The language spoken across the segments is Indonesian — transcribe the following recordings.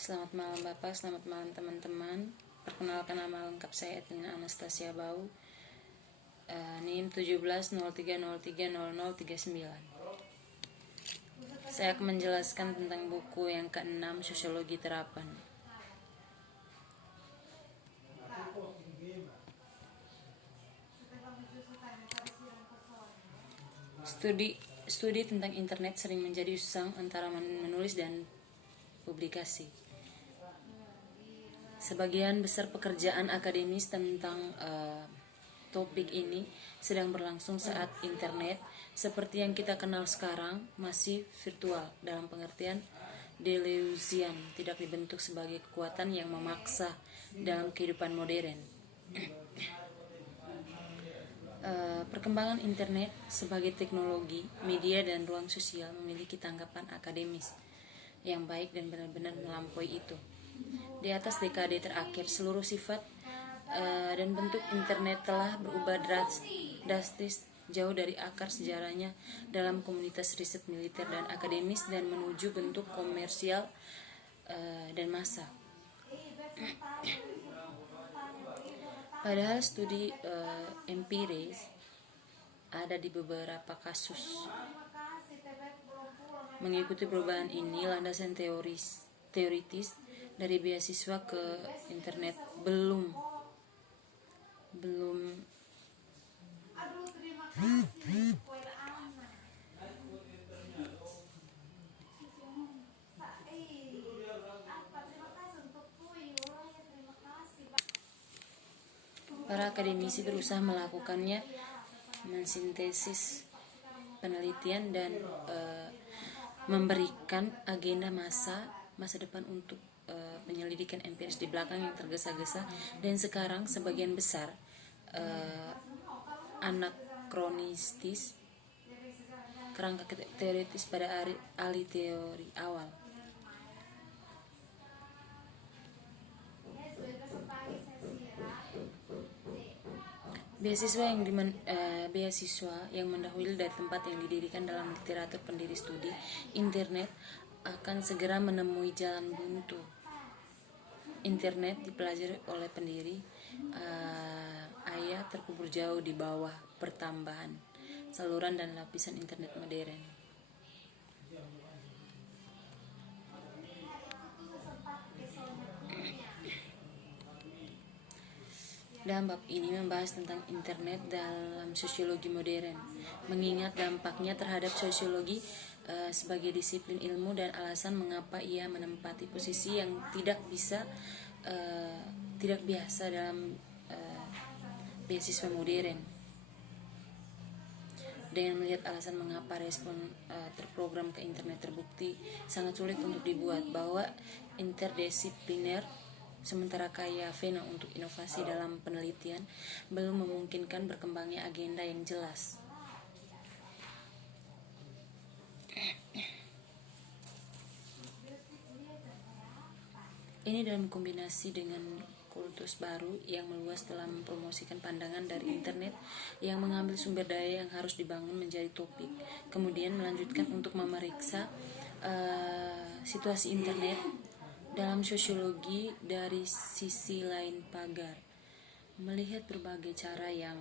Selamat malam Bapak, selamat malam teman-teman. Perkenalkan nama lengkap saya Edlina Anastasia Bau, NIM 1703030039. Saya akan menjelaskan tentang buku yang ke-6, Sosiologi Terapan. Studi tentang internet sering menjadi usang antara menulis dan publikasi. Sebagian besar pekerjaan akademis tentang topik ini sedang berlangsung saat internet seperti yang kita kenal sekarang masih virtual, dalam pengertian Deleuzian tidak dibentuk sebagai kekuatan yang memaksa dalam kehidupan modern. Perkembangan internet sebagai teknologi, media dan ruang sosial memiliki tanggapan akademis yang baik dan benar-benar melampaui itu. Di atas dekade terakhir, seluruh sifat dan bentuk internet telah berubah drastis jauh dari akar sejarahnya dalam komunitas riset militer dan akademis dan menuju bentuk komersial dan massa. Padahal studi empiris ada di beberapa kasus. Mengikuti perubahan ini, landasan teoritis dari beasiswa ke internet belum para akademisi berusaha melakukannya, mensintesis penelitian dan memberikan agenda masa depan untuk penyelidikan empiris di belakang yang tergesa-gesa dan sekarang sebagian besar anakronistis, kerangka teoritis pada ahli teori awal. Beasiswa yang mendahului dari tempat yang didirikan dalam literatur pendiri studi internet akan segera menemui jalan buntu. Internet dipelajari oleh pendiri ayah terkubur jauh di bawah pertambahan saluran dan lapisan internet modern. Dalam bab ini membahas tentang internet dalam sosiologi modern, mengingat dampaknya terhadap sosiologi sebagai disiplin ilmu dan alasan mengapa ia menempati posisi yang tidak biasa dalam beasiswa modern. Dengan melihat alasan mengapa respon terprogram ke internet terbukti sangat sulit untuk dibuat, bahwa interdisipliner sementara kaya vena untuk inovasi dalam penelitian belum memungkinkan berkembangnya agenda yang jelas. Ini dalam kombinasi dengan kultus baru yang meluas telah mempromosikan pandangan dari internet yang mengambil sumber daya yang harus dibangun menjadi topik, kemudian melanjutkan untuk memeriksa situasi internet dalam sosiologi dari sisi lain pagar, melihat berbagai cara yang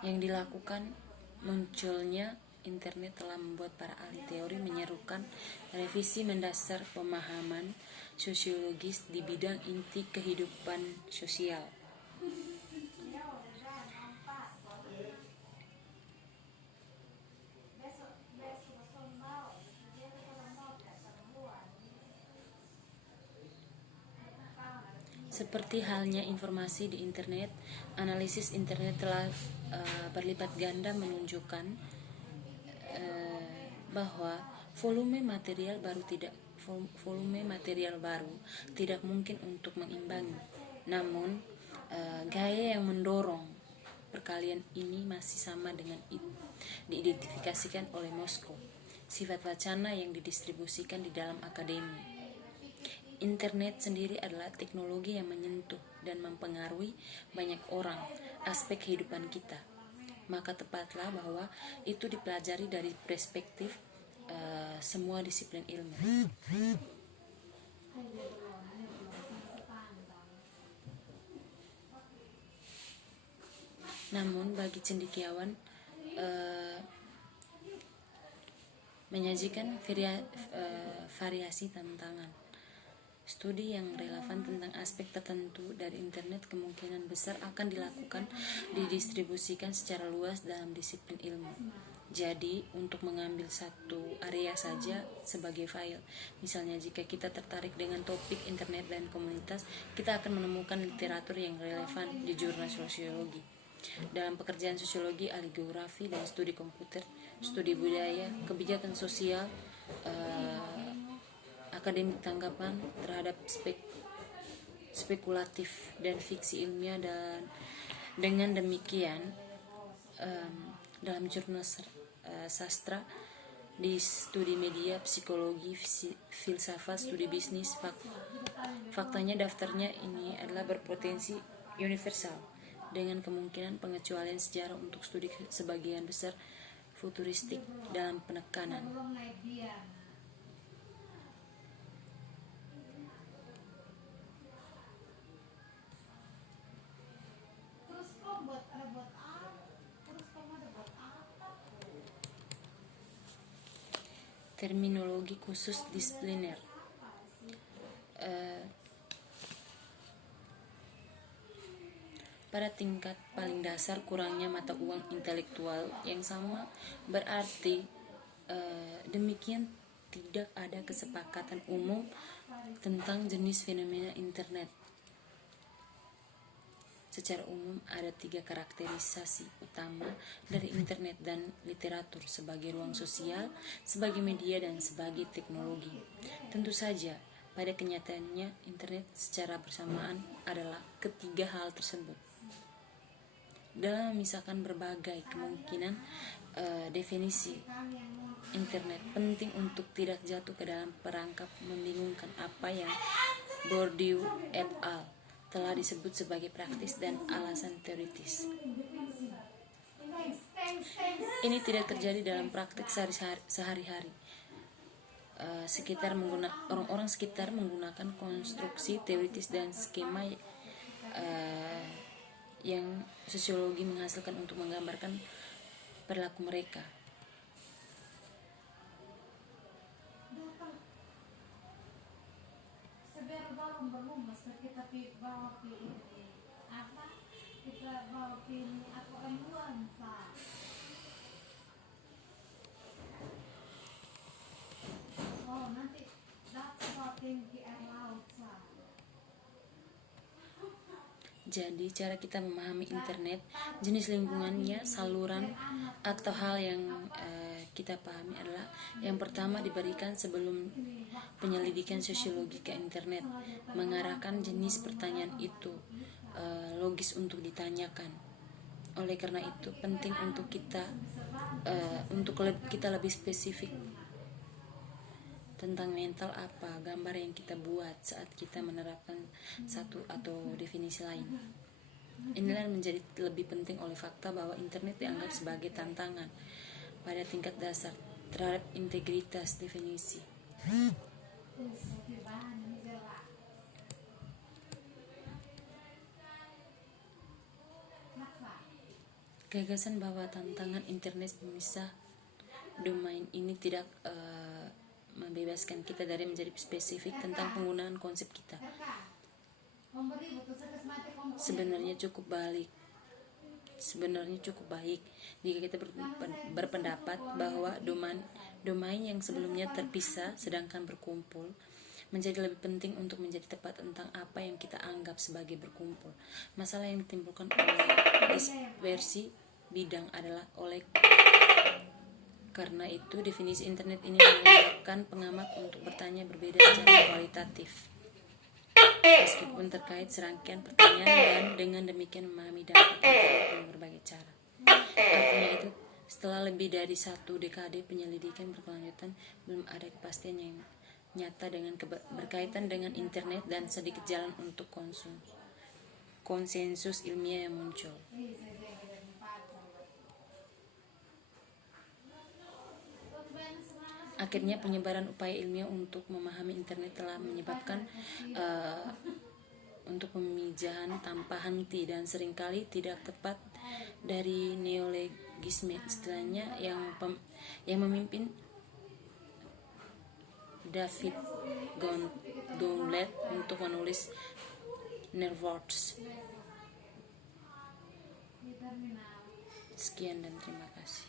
dilakukan. Munculnya internet telah membuat para ahli teori menyerukan revisi mendasar pemahaman sosiologis di bidang inti kehidupan sosial. Seperti halnya informasi di internet, analisis internet telah berlipat ganda menunjukkan bahwa volume material baru tidak mungkin untuk mengimbangi. Namun gaya yang mendorong perkalian ini masih sama dengan diidentifikasikan oleh Moskow, sifat wacana yang didistribusikan di dalam akademi. Internet sendiri adalah teknologi yang menyentuh dan mempengaruhi banyak orang, aspek kehidupan kita. Maka tepatlah bahwa itu dipelajari dari perspektif semua disiplin ilmu. Namun bagi cendekiawan, menyajikan variasi tantangan. Studi yang relevan tentang aspek tertentu dari internet kemungkinan besar akan dilakukan didistribusikan secara luas dalam disiplin ilmu. Jadi, untuk mengambil satu area saja sebagai file, misalnya jika kita tertarik dengan topik internet dan komunitas, kita akan menemukan literatur yang relevan di jurnal sosiologi. Dalam pekerjaan sosiologi, ahli geografi dan studi komputer, studi budaya, kebijakan sosial, akademik tanggapan terhadap spekulatif dan fiksi ilmiah, dan dengan demikian dalam jurnal sastra, di studi media, psikologi, filsafat, studi bisnis, faktanya daftarnya ini adalah berpotensi universal dengan kemungkinan pengecualian sejarah untuk studi sebagian besar futuristik dalam penekanan. Terminologi khusus disipliner. Pada tingkat paling dasar, kurangnya mata uang intelektual yang sama berarti demikian tidak ada kesepakatan umum tentang jenis fenomena internet. Secara umum, ada 3 karakterisasi utama dari internet dan literatur: sebagai ruang sosial, sebagai media, dan sebagai teknologi. Tentu saja, pada kenyataannya, internet secara bersamaan adalah ketiga hal tersebut. Dalam memisahkan berbagai kemungkinan definisi internet, penting untuk tidak jatuh ke dalam perangkap membingungkan apa yang Bourdieu et al. Telah disebut sebagai praktis dan alasan teoritis. Ini tidak terjadi dalam praktik sehari-hari. Orang-orang sekitar menggunakan konstruksi teoritis dan skema yang sosiologi menghasilkan untuk menggambarkan perilaku mereka. Jadi, cara kita memahami internet, jenis lingkungannya, saluran, atau hal yang kita pahami adalah yang pertama diberikan sebelum penyelidikan sosiologi ke internet, mengarahkan jenis pertanyaan itu logis untuk ditanyakan. Oleh karena itu, penting untuk kita lebih spesifik tentang mental apa gambar yang kita buat saat kita menerapkan satu atau definisi lain. Inilah menjadi lebih penting oleh fakta bahwa internet dianggap sebagai tantangan pada tingkat dasar terhadap integritas definisi. Gagasan bahwa tantangan internet memisah domain ini tidak membebaskan kita dari menjadi spesifik tentang penggunaan konsep kita. Sebenarnya cukup baik jika kita berpendapat bahwa domain yang sebelumnya terpisah sedangkan berkumpul menjadi lebih penting untuk menjadi tepat tentang apa yang kita anggap sebagai berkumpul. Masalah yang ditimbulkan oleh dispersi bidang adalah karena itu, definisi internet ini menyebabkan pengamat untuk bertanya berbeda secara kualitatif, meskipun terkait serangkaian pertanyaan, dan dengan demikian memahami dampak internet dengan berbagai cara. Artinya itu, setelah lebih dari 1 dekade penyelidikan berkelanjutan, belum ada kepastian yang nyata berkaitan dengan internet dan sedikit jalan untuk konsensus ilmiah yang muncul. Akhirnya penyebaran upaya ilmiah untuk memahami internet telah menyebabkan untuk pemijahan tanpa henti dan seringkali tidak tepat dari neologisme istilahnya yang memimpin David Gauntlet untuk menulis Nerwords. Sekian dan terima kasih.